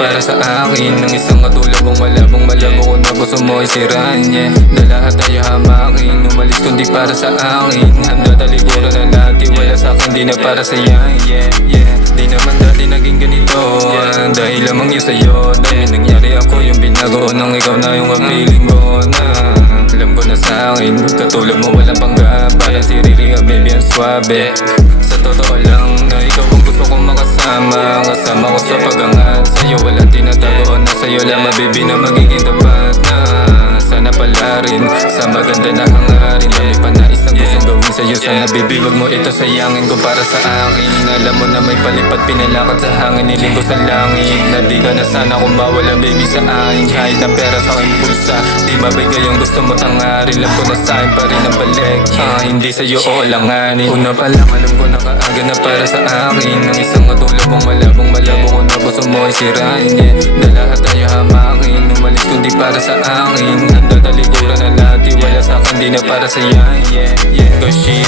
para sa akin. Ng isang katulabong malabong malabo ko na puso mo ay siraan, yeah. Dala at tayo hamakin, umalis kundi para sa akin. Handa talikuran na lahat, wala sa akin, di na para sa yan, yeah, yeah. Di naman dati naging ganito, dahil lamang yun sa'yo. Dahil nangyari ako yung binago nang ikaw na yung kapiling ko na. Alam ko na sa akin, katulad mo walang panggap. Parang si Riri ang baby ang swabe. Sa totoo lang na ikaw ang gusto kong makasama. Kasama ko sa pag-angat, sa'yo walang tinatago. Na sa'yo lang mabibi na magiging tapat na. Sana pala rin sa maganda na hangarin. Dami pa nais na gustong gawin sa'yo. Sana bibigwag mo ito, sayangin ko para sa akin. Alam mo na may palipad, pinalakad sa hangin. Niling ko sa langit na di ka na sana kung mawala baby sa akin. Kahit na pera sa aking bulsa, di mabigay yung gusto mo tangarin. Alam ko na sa akin pa rin ang balik, hindi sa'yo o langanin. Una pa lang alam ko na kaaga na para sa akin. Ng isang katulabong malabong malabo ko na puso mo ay siraan, yeah. Dala at tayo hamakin, umalis kundi para sa akin. Handa talikuran na lahat, wala sa akin, di na para sa yan, yeah, yeah. Cause she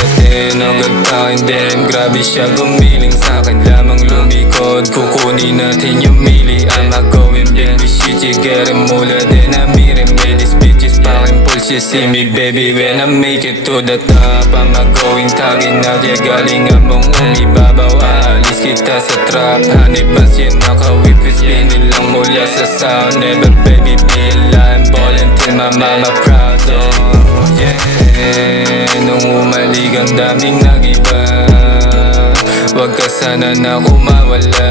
agad takin din, grabe siya gumiling sa akin. Lamang lumikod, kukunin natin yung mili. I'm not going big, this shit you getting mula. Then I'm eating me, this bitch is fucking bullshit. See me baby when I make it to the top, I'm not going tagging out, yeah. Galingan mong umibabaw, aalis kita sa trap. Honey bus yun naka-whip, spinning lang mula sa sound. Never baby be alive, ballin' till my mama proud, oh yeah. Nung umalik ang daming nag-iba, wag ka sana na kumawala.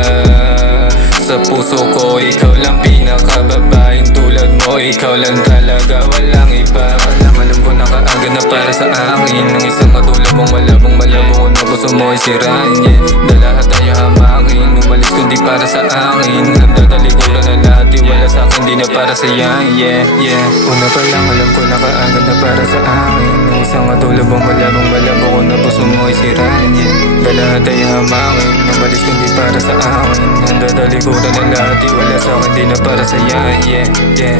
Sa puso ko ikaw lang pinakababaeng tulad mo. Ikaw lang talaga, walang iba. Alam ko na kaaga na para sa akin. Ng isang katulabong malabong malabo ko na puso mo ay siraan, yeah. Dala at tayo hamakin, umalis kundi para sa akin. Handa talikuran na lahat, wala sa akin, di na para sa yan, yeah, yeah. Una pa lang alam ko na kaaga na para sa akin. Ng isang katulabong malabong malabo ko na puso mo ay siraan, yeah. Dala at tayo hamakin, umalis kundi para sa akin. Handa talikuran na lahat, wala sa akin, di na para sa yan, yeah, yeah.